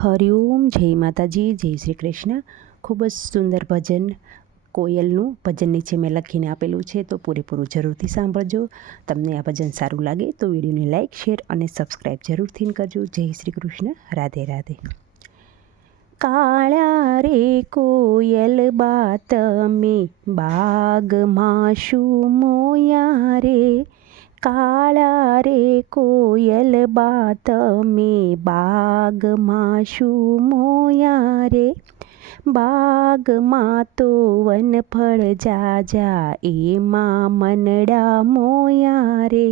હરિઓમ, જય માતાજી, જય શ્રી કૃષ્ણ. ખૂબ જ સુંદર ભજન કોયલનું ભજન નીચે મેં લખીને આપેલું છે, તો પૂરેપૂરું જરૂરથી સાંભળજો. તમને આ ભજન સારું લાગે તો વિડીયોને લાઇક, શેર અને સબસ્ક્રાઈબ જરૂરથી કરજો. જય શ્રી કૃષ્ણ. રાધે રાધે. કાળા રે કોયલ બાત મેં બાગમાં શું મોયા રે. કાળા રે કોયલ બાત મેં બાગમાં શું મોયા રે. બાગમાં તો વનફળ જાજા એમાં મનડા મોયા રે.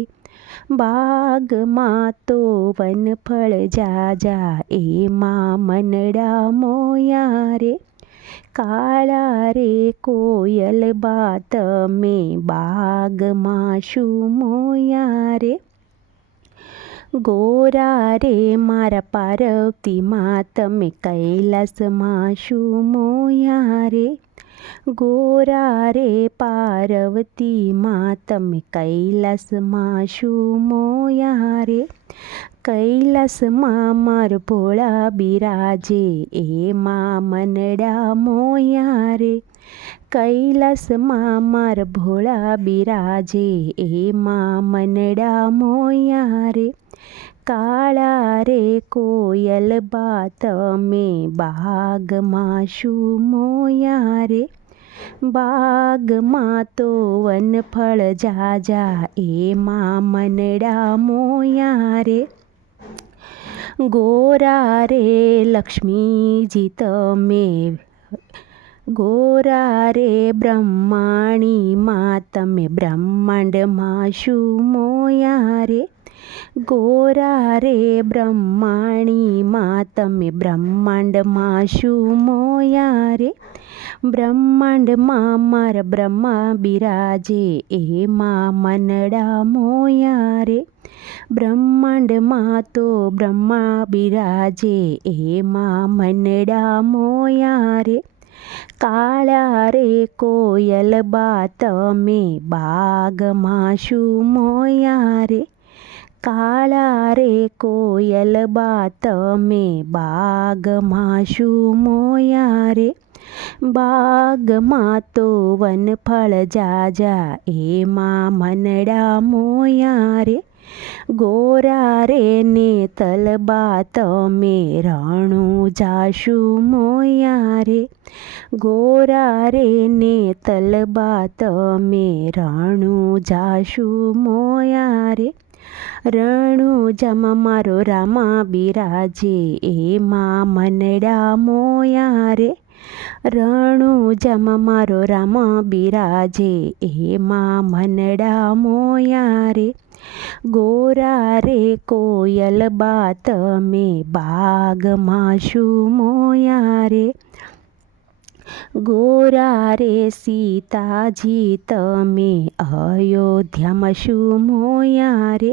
બાગમાં તો વનફળ જાજા એમાં મનડા મોયા રે. કાળા રે કોયલ બાત મેં બાગમાં શું મોયા રે. ગોરા રે મારા પાર્વતી માં તમે કૈલાસમાં શું મોયા રે. ગોરા રે પાર્વતી માં તમે કૈલાસમાં શું મોયા રે. કૈલાસમાં માર ભોળા બિરાજે એમાં મનડા મોયા રે. કૈલાસમાં માર ભોળા બિરાજે એમાં મનડા મોયા રે. કાળા રે કોયલ બાત મેં બાગમાં શું મોયા રે. બાગમાં તો વનફળ જાજા એમાં મનડા મોયા રે. ગોરા રે લક્ષ્મીજી તમે ગોરા રે બ્રહ્માણી માં તમે બ્રહ્માંડમાં શું મોયા રે. ગોરા રે બ્રહ્માણી માં તમે બ્રહ્માંડમાં શું મોયા રે. બ્રહ્માંડમાં મારા બ્રહ્મા બિરાજે એમાં મનડા મોયા રે. બ્રહ્માંડમાં તો બ્રહ્મા બિરાજે એમાં મનડા મોયા રે. કાળા રે કોયલ બાત મેં બાગમાં શું મોયા રે. કાળા રે કોયલ બાત મેં બાગમાં શું મોયા રે. બાગમાં તો વનફળ જાજા એમાં મનડા મોયા રે. ગોરા રે ને તલબાત મેં રણુજા શું મોયા રે. ગોરા રે ને તલબાત મેં રણુજા શું મોયા રે. રણુજામાં મારો રામા બિરાજે એમાં મનડા મોયા રે. રણુજામાં મારો રામા બિરાજે એમાં મનડા મોયા રે. ગોરા રે કોયલ બાત મેં બાગમાં શું મોયા રે. ગોરા રે સીતાજી તમે અયોધ્યામાં શું મોયા રે.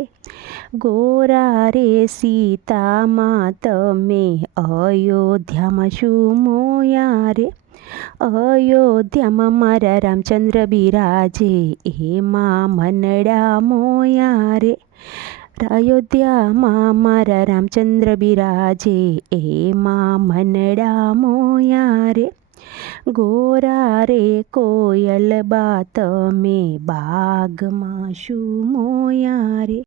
ગોરા રે સીતામાં તમે અયોધ્યામાં શું મોયા રે. અયોધ્યામાં મારા રામચંદ્ર બિરાજે એમાં મનડા મોયા રે. અયોધ્યામાં મારા રામચંદ્ર બિરાજે એમાં મનડા મોયા રે. ગોરા રે કોયલ બાત મેં બાગમાં શું મોયા રે.